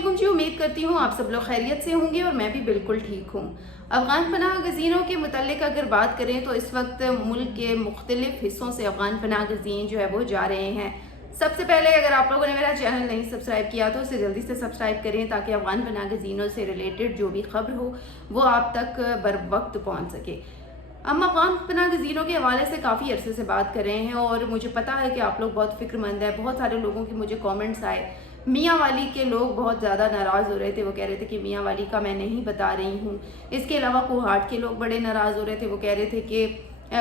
علیکم جی، امید کرتی ہوں آپ سب لوگ خیریت سے ہوں گے اور میں بھی بالکل ٹھیک ہوں۔ افغان پناہ گزینوں کے متعلق اگر بات کریں تو اس وقت ملک کے مختلف حصوں سے افغان پناہ گزین جو ہے وہ جا رہے ہیں۔ سب سے پہلے اگر آپ لوگوں نے میرا چینل نہیں سبسکرائب کیا تو اسے جلدی سے سبسکرائب کریں تاکہ افغان پناہ گزینوں سے ریلیٹڈ جو بھی خبر ہو وہ آپ تک بر وقت پہنچ سکے۔ ہم افغان پناہ گزینوں کے حوالے سے کافی عرصے سے بات کر رہے ہیں اور مجھے پتا ہے کہ آپ لوگ بہت فکر مند ہیں۔ بہت سارے لوگوں کی مجھے کامنٹس آئے، میاں والی کے لوگ بہت زیادہ ناراض ہو رہے تھے، وہ کہہ رہے تھے کہ میاں والی کا میں نہیں بتا رہی ہوں۔ اس کے علاوہ کوہاٹ کے لوگ بڑے ناراض ہو رہے تھے، وہ کہہ رہے تھے کہ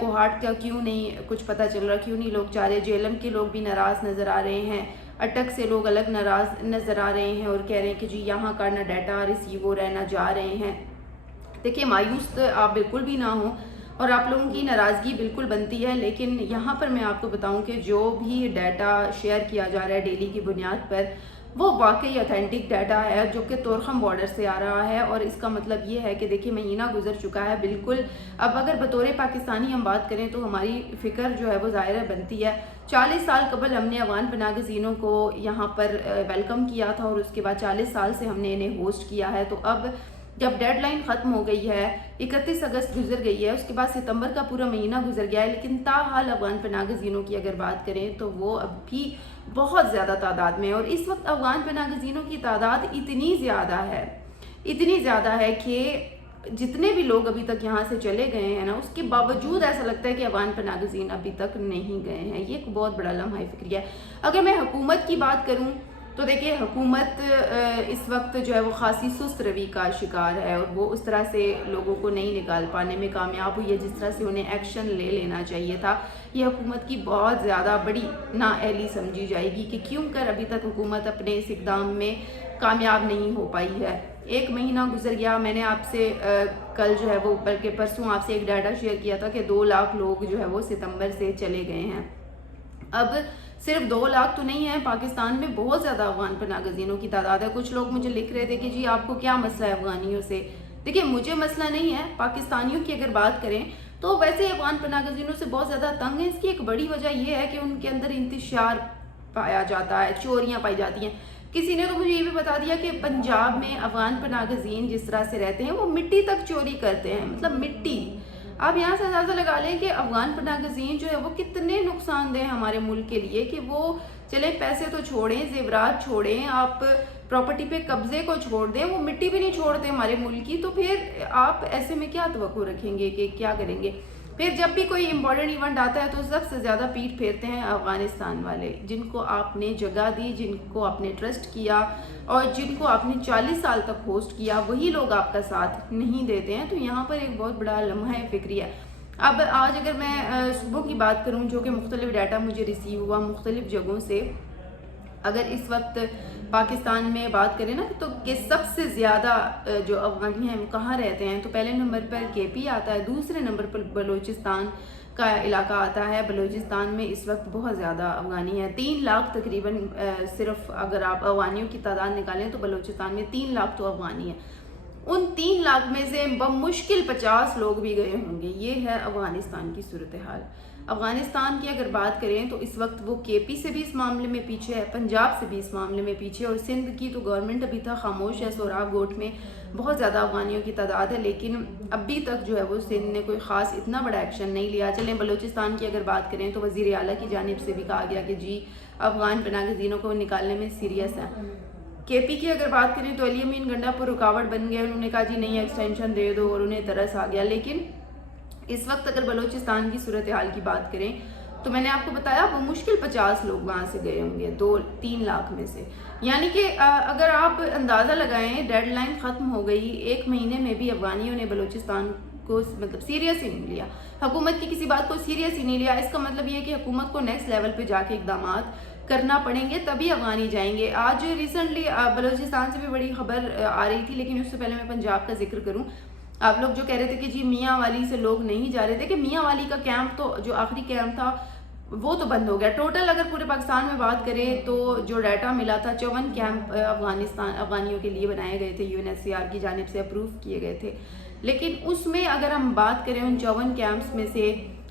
کوہاٹ کا کیوں نہیں کچھ پتہ چل رہا، کیوں نہیں لوگ چاہ رہے۔ جیلم کے لوگ بھی ناراض نظر آ رہے ہیں، اٹک سے لوگ الگ ناراض نظر آ رہے ہیں اور کہہ رہے ہیں کہ جی یہاں کا نہ ڈیٹا ریسیو ہو رہا ہے نہ جا رہے ہیں۔ دیکھیں، مایوس تو آپ بالکل بھی نہ ہوں اور آپ لوگوں کی ناراضگی بالکل بنتی ہے، لیکن یہاں پر میں آپ کو بتاؤں کہ جو بھی ڈیٹا شیئر کیا جا رہا ہے ڈیلی کی بنیاد پر وہ واقعی اوتھینٹک ڈیٹا ہے جو کہ تورخم بارڈر سے آ رہا ہے۔ اور اس کا مطلب یہ ہے کہ دیکھیں مہینہ گزر چکا ہے بالکل۔ اب اگر بطور پاکستانی ہم بات کریں تو ہماری فکر جو ہے وہ ظاہر بنتی ہے۔ 40 سال قبل ہم نے افغان پناہ گزینوں کو یہاں پر ویلکم کیا تھا اور اس کے بعد 40 سال سے ہم نے انہیں ہوسٹ کیا ہے۔ تو اب جب ڈیڈ لائن ختم ہو گئی ہے، 31 اگست گزر گئی ہے، اس کے بعد ستمبر کا پورا مہینہ گزر گیا ہے، لیکن تاحال افغان پناہ گزینوں کی اگر بات کریں تو وہ اب بھی بہت زیادہ تعداد میں ہے۔ اور اس وقت افغان پناہ گزینوں کی تعداد اتنی زیادہ ہے کہ جتنے بھی لوگ ابھی تک یہاں سے چلے گئے ہیں نا، اس کے باوجود ایسا لگتا ہے کہ افغان پناہ گزین ابھی تک نہیں گئے ہیں۔ یہ ایک بہت بڑا لمحہ فکری ہے۔ اگر میں حکومت کی بات کروں تو دیکھیں، حکومت اس وقت جو ہے وہ خاصی سست روی کا شکار ہے اور وہ اس طرح سے لوگوں کو نہیں نکال پانے میں کامیاب ہوئی ہے جس طرح سے انہیں ایکشن لے لینا چاہیے تھا۔ یہ حکومت کی بہت زیادہ بڑی نااہلی سمجھی جائے گی کہ کیوں کر ابھی تک حکومت اپنے اس اقدام میں کامیاب نہیں ہو پائی ہے۔ ایک مہینہ گزر گیا، میں نے آپ سے کل جو ہے وہ بلکہ پرسوں آپ سے ایک ڈیٹا شیئر کیا تھا کہ 2 لاکھ لوگ جو ہے وہ ستمبر سے چلے گئے ہیں۔ اب صرف 2 لاکھ تو نہیں ہے، پاکستان میں بہت زیادہ افغان پناہ گزینوں کی تعداد ہے۔ کچھ لوگ مجھے لکھ رہے تھے کہ جی آپ کو کیا مسئلہ ہے افغانیوں سے۔ دیکھیں، مجھے مسئلہ نہیں ہے، پاکستانیوں کی اگر بات کریں تو ویسے افغان پناہ گزینوں سے بہت زیادہ تنگ ہے۔ اس کی ایک بڑی وجہ یہ ہے کہ ان کے اندر انتشار پایا جاتا ہے، چوریاں پائی جاتی ہیں۔ کسی نے تو مجھے یہ بھی بتا دیا کہ پنجاب میں افغان پناہ گزین جس طرح سے رہتے ہیں وہ مٹی تک چوری کرتے ہیں، مطلب مٹی۔ آپ یہاں سے اندازہ لگا لیں کہ افغان پناہ گزین جو ہے وہ کتنے نقصان دہ ہمارے ملک کے لیے، کہ وہ چلیں پیسے تو چھوڑیں، زیورات چھوڑیں، آپ پراپرٹی پہ قبضے کو چھوڑ دیں، وہ مٹی بھی نہیں چھوڑتے ہمارے ملک کی۔ تو پھر آپ ایسے میں کیا توقع رکھیں گے کہ کیا کریں گے؟ پھر جب بھی کوئی امپورٹنٹ ایونٹ آتا ہے تو سب سے زیادہ پیٹ پھیرتے ہیں افغانستان والے، جن کو آپ نے جگہ دی، جن کو آپ نے ٹرسٹ کیا اور جن کو آپ نے 40 سال تک ہوسٹ کیا، وہی لوگ آپ کا ساتھ نہیں دیتے ہیں۔ تو یہاں پر ایک بہت بڑا لمحہ فکری ہے۔ اب آج اگر میں صبح کی بات کروں، جو کہ مختلف ڈیٹا مجھے ریسیو ہوا مختلف جگہوں سے، اگر اس وقت پاکستان میں بات کریں نا تو کہ سب سے زیادہ جو افغانی ہیں وہ کہاں رہتے ہیں، تو پہلے نمبر پر کے پی آتا ہے، دوسرے نمبر پر بلوچستان کا علاقہ آتا ہے۔ بلوچستان میں اس وقت بہت زیادہ افغانی ہیں، 3 لاکھ تقریباً۔ صرف اگر آپ افغانیوں کی تعداد نکالیں تو بلوچستان میں 3 لاکھ تو افغانی ہیں۔ ان 3 لاکھ میں سے بمشکل 50 لوگ بھی گئے ہوں گے۔ یہ ہے افغانستان کی صورتحال۔ افغانستان کی اگر بات کریں تو اس وقت وہ کے پی سے بھی اس معاملے میں پیچھے ہے، پنجاب سے بھی اس معاملے میں پیچھے، اور سندھ کی تو گورنمنٹ ابھی تک خاموش ہے۔ سوراب گوٹ میں بہت زیادہ افغانیوں کی تعداد ہے، لیکن ابھی تک جو ہے وہ سندھ نے کوئی خاص اتنا بڑا ایکشن نہیں لیا۔ چلیں بلوچستان کی اگر بات کریں تو وزیر اعلیٰ کی جانب سے بھی کہا گیا کہ جی افغان پناہ گزینوں کو نکالنے میں سیریس ہے۔ کے پی کی اگر بات کریں تو علی امین گنڈا پر رکاوٹ بن گیا، انہوں نے کہا جی نہیں ایکسٹینشن دے دو، اور انہیں ترس آ گیا۔ لیکن اس وقت اگر بلوچستان کی صورتحال کی بات کریں تو میں نے آپ کو بتایا وہ مشکل 50 لوگ وہاں سے گئے ہوں گے 2-3 لاکھ میں سے۔ یعنی کہ اگر آپ اندازہ لگائیں، ڈیڈ لائن ختم ہو گئی، 1 مہینے میں بھی افغانیوں نے بلوچستان کو مطلب سیریس ہی نہیں لیا، حکومت کی کسی بات کو سیریس ہی نہیں لیا۔ اس کا مطلب یہ ہے کہ حکومت کو نیکسٹ لیول پہ جا کے اقدامات کرنا پڑیں گے، تبھی افغانی جائیں گے۔ آج ریسنٹلی بلوچستان سے بھی بڑی خبر آ رہی تھی، لیکن اس سے پہلے میں پنجاب کا ذکر کروں۔ آپ لوگ جو کہہ رہے تھے کہ جی میاں والی سے لوگ نہیں جا رہے تھے، کہ میاں والی کا کیمپ تو جو آخری کیمپ تھا وہ تو بند ہو گیا۔ ٹوٹل اگر پورے پاکستان میں بات کریں تو جو ڈیٹا ملا تھا 54 کیمپ افغانیوں کے لیے بنائے گئے تھے، UNHCR کی جانب سے اپروو کیے گئے تھے، لیکن اس میں اگر ہم بات کریں ان 54 کیمپس میں سے